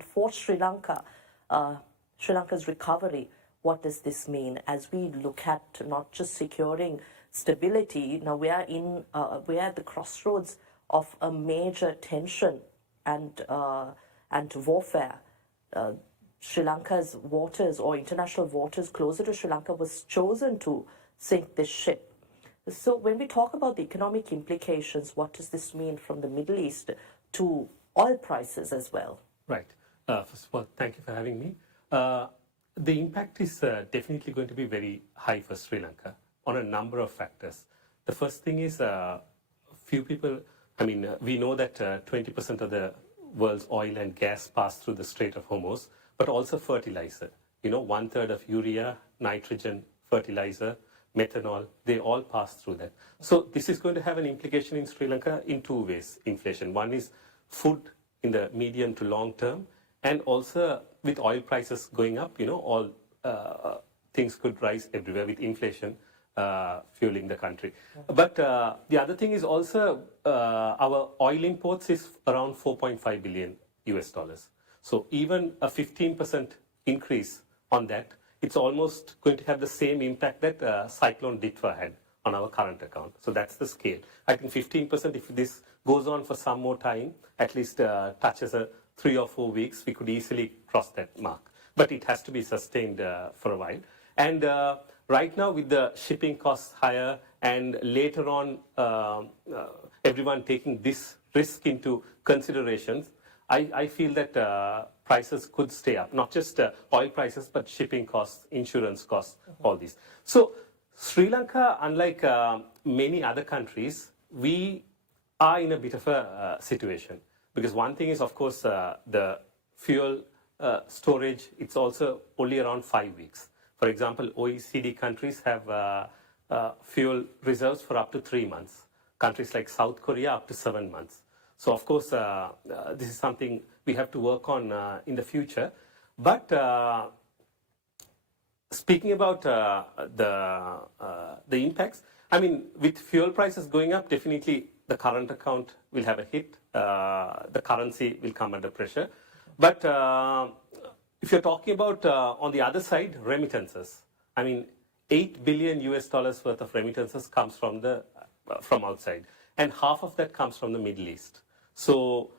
For Sri Lanka's recovery, what does this mean as we look at not just securing stability? Now we are at the crossroads of a major tension and warfare. Sri Lanka's waters, or international waters closer to Sri Lanka, was chosen to sink this ship. So when we talk about the economic implications, what does this mean from the Middle East to oil prices as well? Right. First of all, thank you for having me. The impact is definitely going to be very high for Sri Lanka on a number of factors. The first thing is few people, we know that 20% of the world's oil and gas pass through the Strait of Hormuz, but also fertilizer. 1/3 of urea, nitrogen, fertilizer, methanol, they all pass through that. So this is going to have an implication in Sri Lanka in two ways, inflation. One is food in the medium to long term, and also with oil prices going up, all things could rise everywhere with inflation fueling the country. But the other thing is also our oil imports is around $4.5 billion US. So even a 15% increase on that, it's almost going to have the same impact that Cyclone Ditwa had on our current account. So that's the scale. I think 15%, if this goes on for some more time, at least touches 3 or 4 weeks, we could easily cross that mark. But it has to be sustained for a while. And right now, with the shipping costs higher, and later on, everyone taking this risk into considerations, I feel that prices could stay up. Not just oil prices, but shipping costs, insurance costs, all these. So Sri Lanka, unlike many other countries, we are in a bit of a situation. Because one thing is, of course, the fuel storage, it's also only around 5 weeks. For example, OECD countries have fuel reserves for up to 3 months. Countries like South Korea, up to 7 months. So, of course, this is something we have to work on in the future. But speaking about the impacts, with fuel prices going up, definitely the current account will have a hit. The currency will come under pressure. But if you're talking about, on the other side, remittances, $8 billion US worth of remittances comes from outside. And half of that comes from the Middle East. So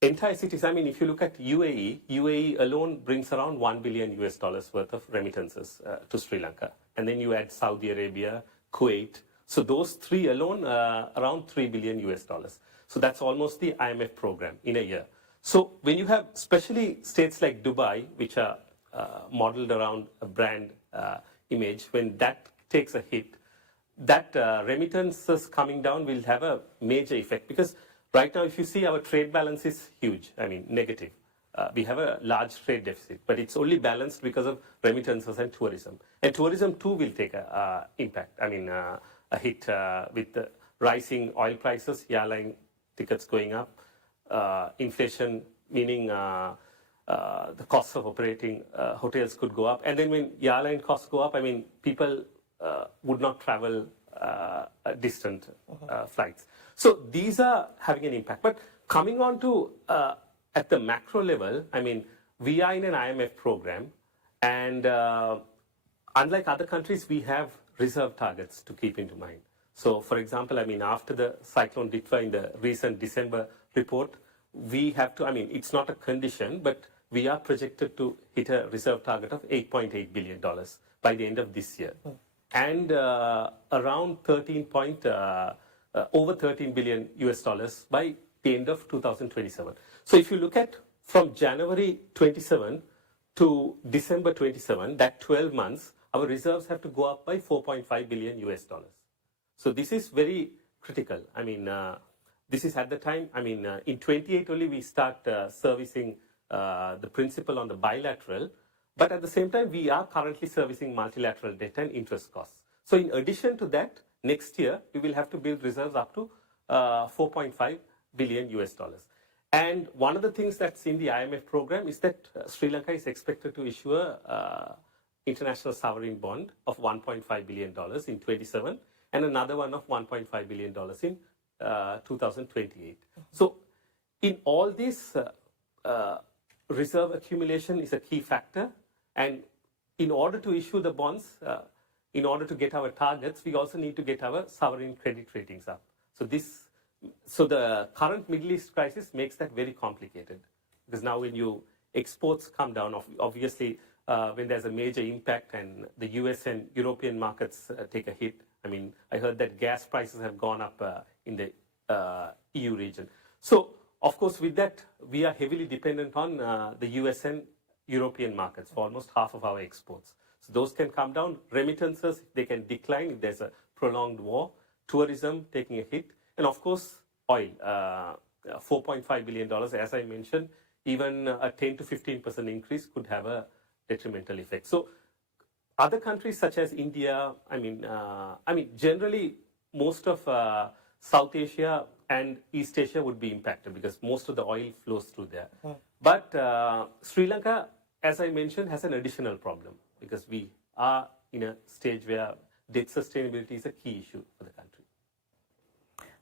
entire cities, if you look at UAE alone brings around $1 billion US worth of remittances to Sri Lanka. And then you add Saudi Arabia, Kuwait. So those three alone, around $3 billion US. So that's almost the IMF program in a year. So when you have, especially states like Dubai, which are modeled around a brand image, when that takes a hit, that remittances coming down will have a major effect. Because right now, if you see, our trade balance is huge, negative. We have a large trade deficit, but it's only balanced because of remittances and tourism. And tourism too will take an impact. A hit with the rising oil prices, airline tickets going up, inflation, meaning the costs of operating hotels could go up. And then when airline costs go up, people would not travel distant flights. So these are having an impact. But coming on to at the macro level, we are in an IMF program, and unlike other countries, we have reserve targets to keep into mind. So, for example, after the Cyclone Ditwa in the recent December report, we have to, it's not a condition, but we are projected to hit a reserve target of $8.8 billion by the end of this year. And around over $13 billion US by the end of 2027. So if you look at from January 27 to December 27, that 12 months, our reserves have to go up by $4.5 billion US. So this is very critical. This is at the time, in 28 only we start servicing the principal on the bilateral, but at the same time, we are currently servicing multilateral debt and interest costs. So in addition to that, next year, we will have to build reserves up to $4.5 billion US. And one of the things that's in the IMF program is that Sri Lanka is expected to issue a international sovereign bond of $1.5 billion in 27, and another one of $1.5 billion in 2028. So in all this, reserve accumulation is a key factor. And in order to issue the bonds, in order to get our targets, we also need to get our sovereign credit ratings up. So the current Middle East crisis makes that very complicated. Because now when exports come down, obviously when there's a major impact and the US and European markets take a hit. I mean, I heard that gas prices have gone up in the EU region. So, of course, with that, we are heavily dependent on the US and European markets for almost half of our exports. So those can come down. Remittances, they can decline if there's a prolonged war. Tourism taking a hit. And of course, oil, $4.5 billion, as I mentioned, even a 10 to 15% increase could have a detrimental effect. So other countries such as India, generally most of South Asia and East Asia would be impacted because most of the oil flows through there. But Sri Lanka, as I mentioned, has an additional problem because we are in a stage where debt sustainability is a key issue for the country.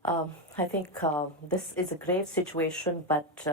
I think this is a grave situation, but